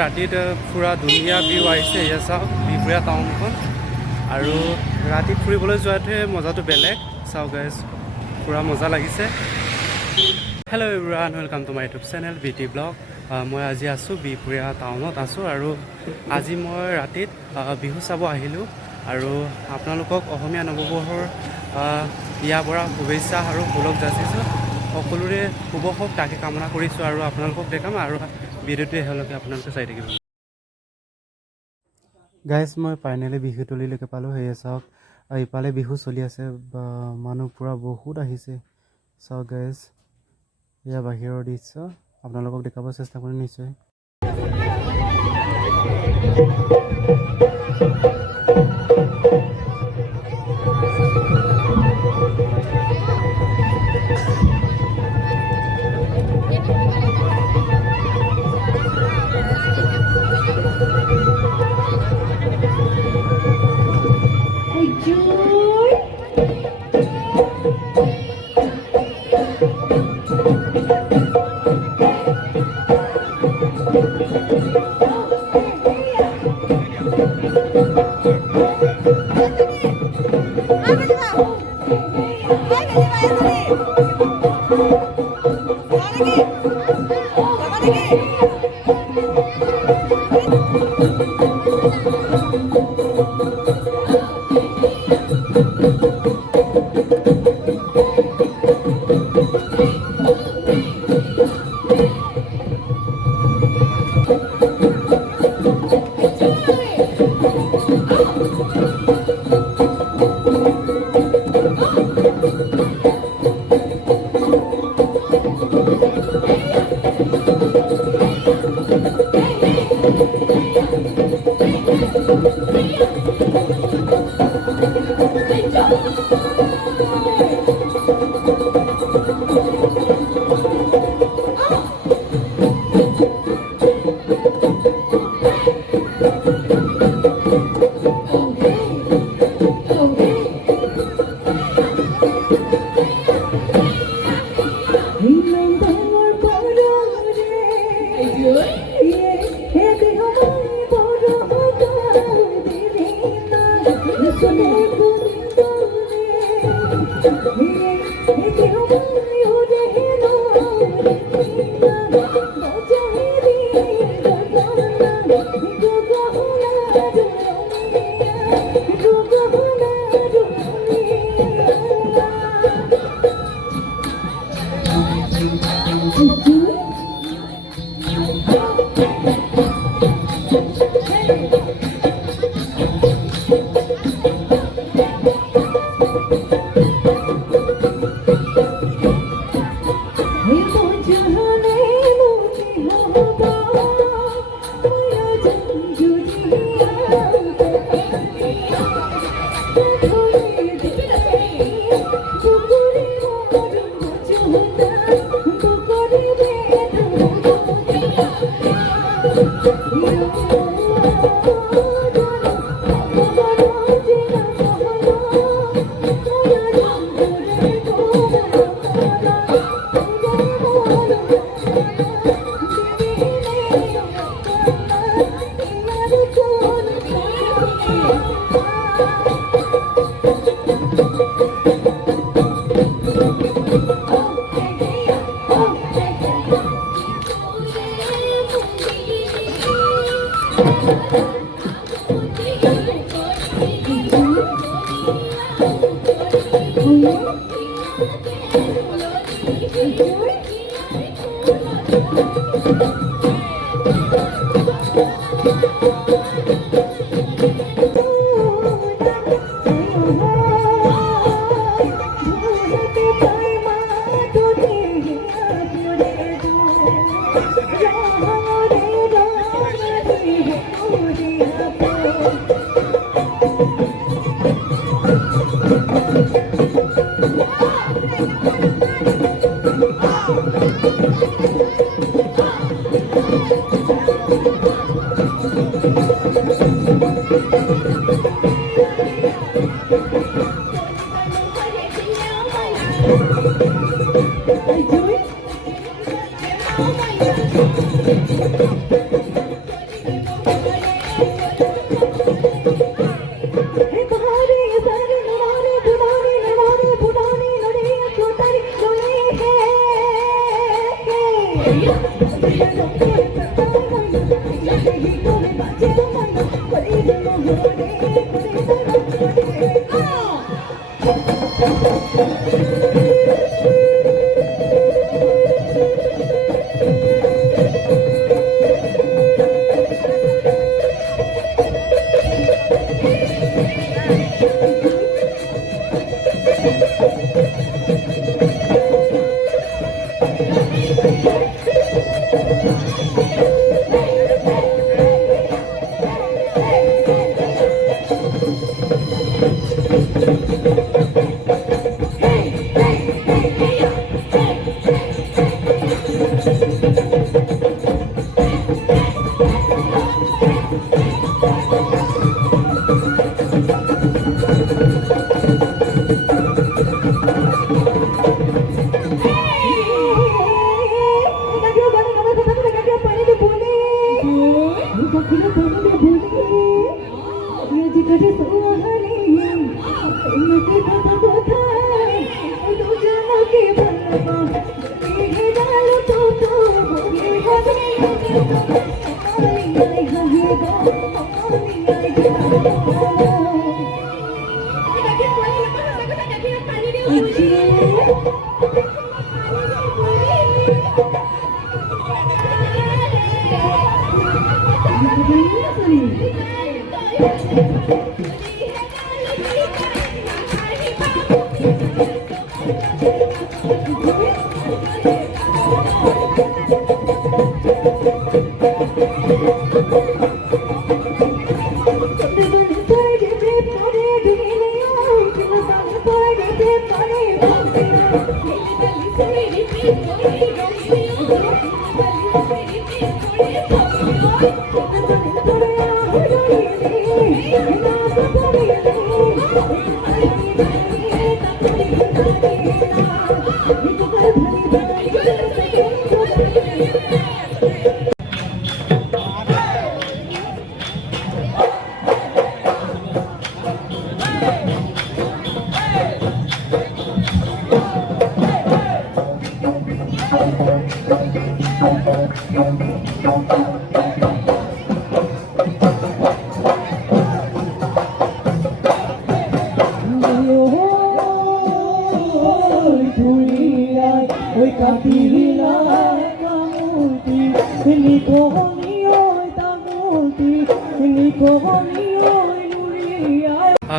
ৰাতিত পুৰা ধুনীয়া ভিউ আহিছে। এয়া চাওক বিহপুৰীয়া টাউনখন। আৰু ৰাতি ফুৰিবলৈ যোৱাটোৱে মজাটো বেলেগ। চাওক গাইজ পুৰা মজা লাগিছে। Hello' everyone, welcome to my YouTube channel বিটি ব্লগ। মই আজি আছোঁ বিহপুৰীয়া টাউনত আছোঁ আৰু আজি মই ৰাতিত বিহু চাব আহিলোঁ। আৰু আপোনালোকক অসমীয়া নৱবৰ্ষৰ ইয়াৰ পৰা শুভেচ্ছা আৰু সুলভ যাচিছোঁ। সকলোৰে শুভ হওক তাকে কামনা কৰিছোঁ আৰু আপোনালোকক দেখাম আৰু ভিডিঅ'টো এতিয়ালৈকে আপোনালোকে চাই থাকিব। গাইজ মই ফাইনেলি বিহুতলিলৈকে পালোঁ। সেয়ে চাওক ইফালে বিহু চলি আছে, মানুহ পূৰা বহুত আহিছে। চাওক গাইজ এয়া বাহিৰৰ দৃশ্য, আপোনালোকক দেখাব চেষ্টা কৰিম নিশ্চয়।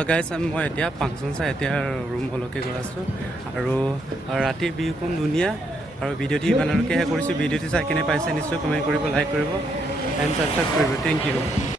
গাইজ মই এতিয়া ফাংচন চাই এতিয়া ৰুম হলকে গৈ আছোঁ আৰু ৰাতিৰ বিহুখন ধুনীয়া আৰু ভিডিঅ'টি ইমানলৈকেহে কৰিছোঁ ভিডিঅ'টি চাই কেনে পাইছে নিশ্চয় কমেণ্ট কৰিব লাইক কৰিব এণ্ড ছাবস্ক্ৰাইব কৰিব থেংক ইউ